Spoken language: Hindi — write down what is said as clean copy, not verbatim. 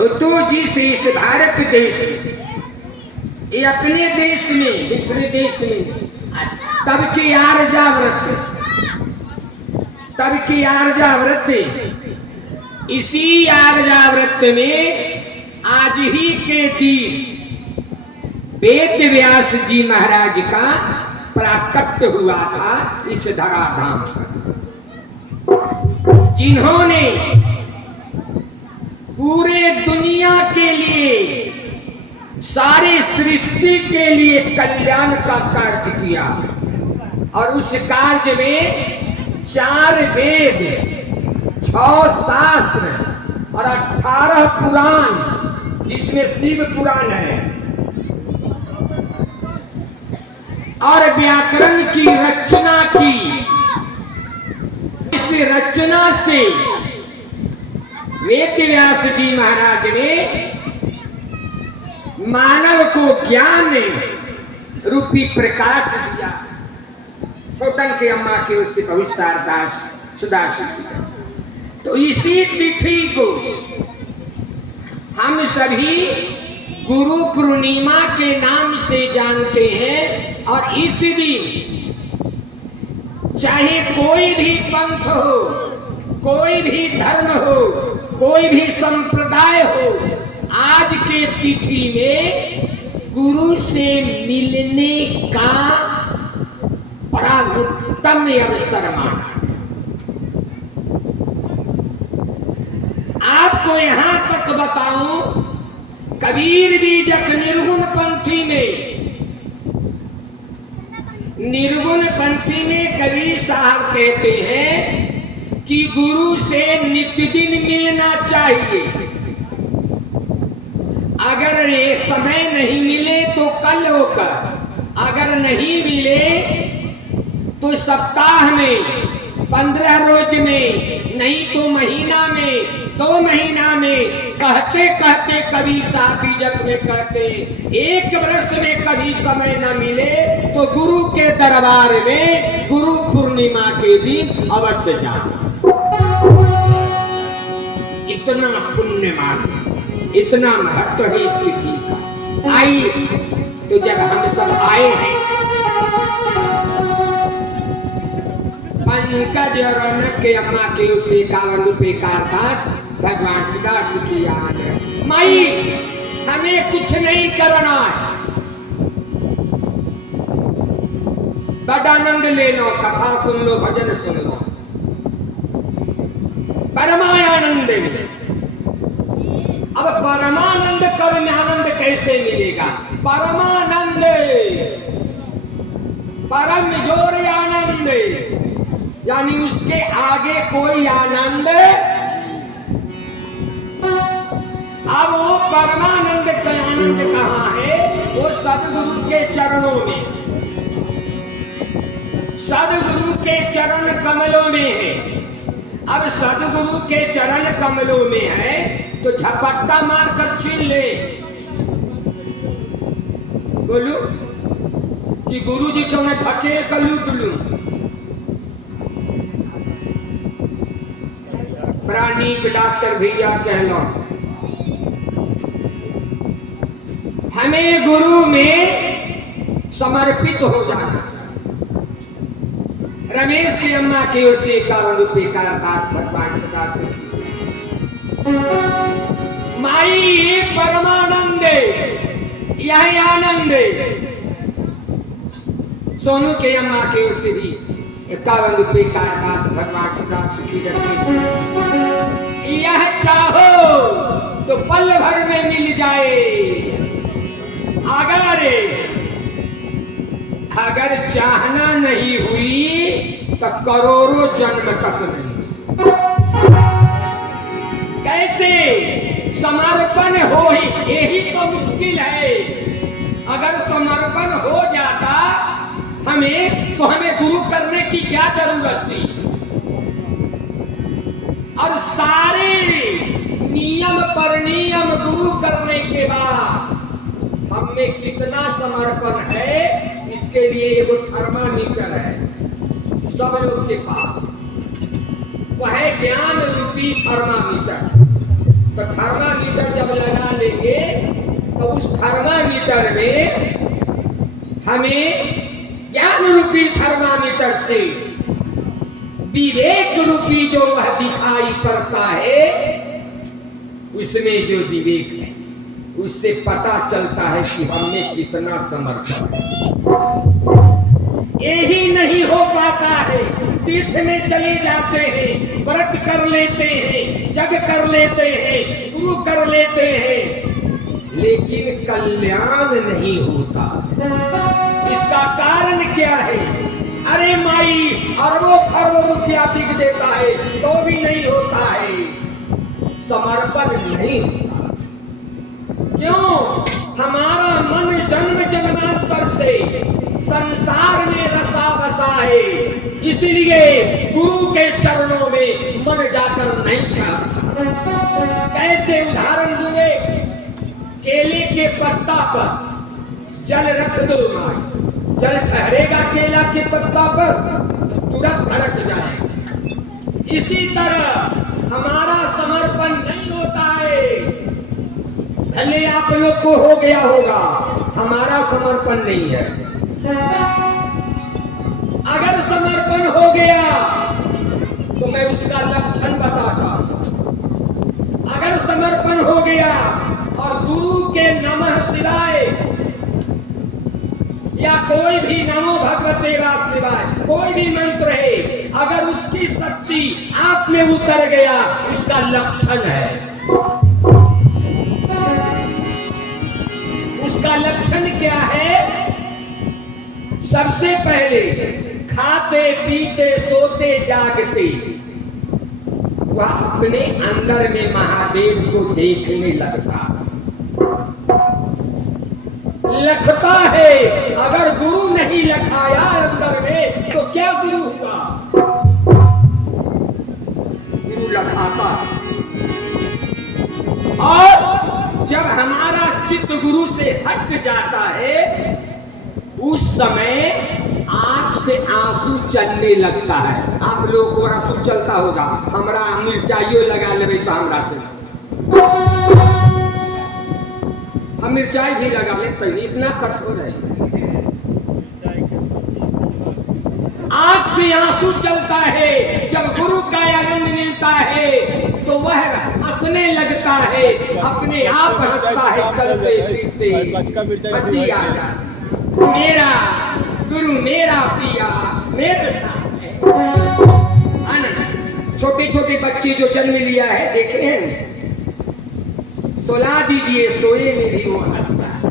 तो जिस इस भारत देश में, ये अपने देश में, दूसरे देश में तब की आर्यावर्त, इसी आर्यावर्त में आज ही के दिन वेद व्यास जी महाराज का प्राकट्य हुआ था इस धराधाम पर, जिन्होंने पूरे दुनिया के लिए, सारी सृष्टि के लिए कल्याण का कार्य किया। और उस कार्य में 4 वेद, 6 शास्त्र और 18 पुराण, जिसमें शिव पुराण है, और व्याकरण की रचना की। इस रचना से वेद व्यास जी महाराज ने मानव को ज्ञान रूपी प्रकाश दिया। छोटन के अम्मा के उससे भविष्य दास सदाशिव। तो इसी तिथि को हम सभी गुरु पूर्णिमा के नाम से जानते हैं। और इस दिन चाहे कोई भी पंथ हो, कोई भी धर्म हो, कोई भी संप्रदाय हो, आज के तिथि में गुरु से मिलने का बड़ा उत्तम अवसर माना। आपको यहां तक बताऊं, कबीर बीजक निर्गुण पंथी में कबीर साहब कहते हैं कि गुरु से नित्यदिन मिलना चाहिए। अगर ये समय नहीं मिले तो कल होकर, अगर नहीं मिले तो सप्ताह में, 15 रोज में, नहीं तो महीना में, 2 महीना में। कहते कहते कभी साबीजक में कहते, 1 वर्ष में कभी समय न मिले तो गुरु के दरबार में गुरु पूर्णिमा के दिन अवश्य जाना। इतना पुण्यमान, इतना महत्व है इस तिथि का। आइए, तो जब हम सब आए हैं, पंकज रौनक के अम्मा के उस 51 रुपये का दास भगवान सदाशिव की याद है। माई, हमें कुछ नहीं करना है, बड़ा आनंद ले लो, कथा सुन लो, भजन सुन लो, परमानंद में। अब परमानंद कब में आनंद कैसे मिलेगा? परमानंद, परम जोर आनंद, यानी उसके आगे कोई आनंद। अब वो परमानंद का आनंद कहाँ है? वो सदगुरु के चरणों में, सदगुरु के चरण कमलों में है। अब सदगुरु के चरण कमलों में है तो झपट्टा मारकर छीन ले। बोलू कि गुरु जी को मैं धकेल कर लूट लूं। प्राणी के डॉक्टर भैया कह लो, हमें गुरु में समर्पित हो जाना। रमेश की अम्मा के ओर से 51 रुपये का दास भगवान सदाशिव की। माई, ये परमानंद, यह आनंद। सोनू के अम्मा के ओर से भी 51 रुपये का दास भगवान सदाशिव की रखी। यह चाहो तो पल भर में मिल जाए, अगर चाहना नहीं हुई तो करोड़ों जन्म तक नहीं। कैसे समर्पण हो ही, यही तो मुश्किल है। अगर समर्पण हो जाता हमें, तो हमें गुरु करने की क्या जरूरत थी? और सारे नियम पर नियम गुरु करने के बाद हमें कितना समर्पण है, इसके लिए एगो थर्मामीटर है सब लोग के पास। वह है ज्ञान रूपी थर्मामीटर। तो थर्मामीटर जब देखेंगे तो उस थर्मामीटर में हमें ज्ञान रूपी थर्मामीटर से विवेक रूपी जो वह दिखाई पड़ता है, उसमें जो विवेक है उससे पता चलता है कि हमने कितना समर्पण है। यही नहीं हो पाता है, तीर्थ में चले जाते हैं, व्रत कर लेते हैं, जग कर लेते हैं, गुरु कर लेते हैं, लेकिन कल्याण नहीं होता। इसका कारण क्या है? अरे माई अरबों खरबों रुपया बिक देता है तो भी नहीं होता है, समर्पण नहीं होता। क्यों? हमारा मन जन्म जन्मांतर से संसार में रसा बसा है, इसलिए गुरु के चरणों में मन जाकर नहीं ठहरता। कैसे उदाहरण दूंगे? केले के पत्ता पर जल रख दो माई, जल ठहरेगा केला के पत्ता पर? तुरंत धड़क जाएगा। इसी तरह हमारा समर्पण नहीं होता है। भले आप लोग को हो गया होगा, हमारा समर्पण नहीं है। अगर समर्पण हो गया तो मैं उसका लक्षण बताता। अगर समर्पण हो गया और गुरु के नमः शिवाय या कोई भी नमो भगवते वासुदेवाय कोई भी मंत्र है, अगर उसकी शक्ति आप में उतर गया, उसका लक्षण है। उसका लक्षण क्या है? सबसे पहले खाते पीते सोते जागते वह अपने अंदर में महादेव को देखने लगता लखता है। अगर गुरु नहीं लखाया अंदर में तो क्या गुरु हुआ? गुरु लखाता। और जब हमारा चित्त गुरु से हट जाता है, उस समय आंख से आंसू चलने लगता है। आप लोगों को आंसू चलता होगा, हमरा मिर्चाइयो लगा लेबे तो हमरा से हम मिर्चाई भी लगा ले तो इतना कठोर है। आंख से आंसू चलता है। जब गुरु का आनंद मिलता है तो वह हंसने लगता है, अपने आप हंसता है, चलते फिरते हंसी आ जाती। मेरा गुरु मेरा पिया मेरे साथ है। छोटे छोटे बच्चे जो जन्म लिया है देखे हैं, सुला दीजिए सोए में भी वो हंसता है।